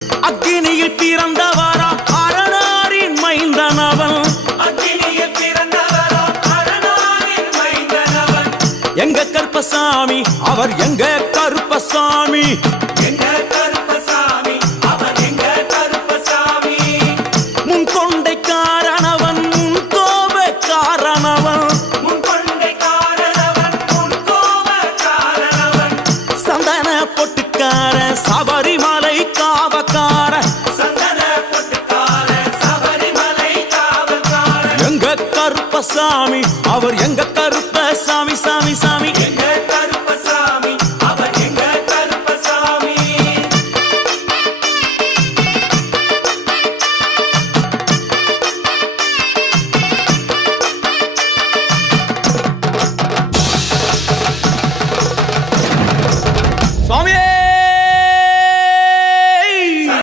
அக்கினியில் பிறந்தவரா அரணாரின் மைந்தனவன், அக்கினியில் பிறந்தவரா அரணாரின் மைந்தனவன். எங்க கருப்பசாமி அவர் எங்க கருப்பசாமி, எங்க கருப்பசாமி அவர் எங்க கருப்பசாமி. முன் கொண்டை காரணவன் முன் கோப காரணவன், முன் கொண்டை காரணவன் முன் கோப காரணவன். சந்தன பொட்டுக்கார சபரிமலை காவக்கார, சந்தன பொட்டுக்கார சபரிமலை காவல்கார. எங்க கருப்பசாமி அவர் எங்க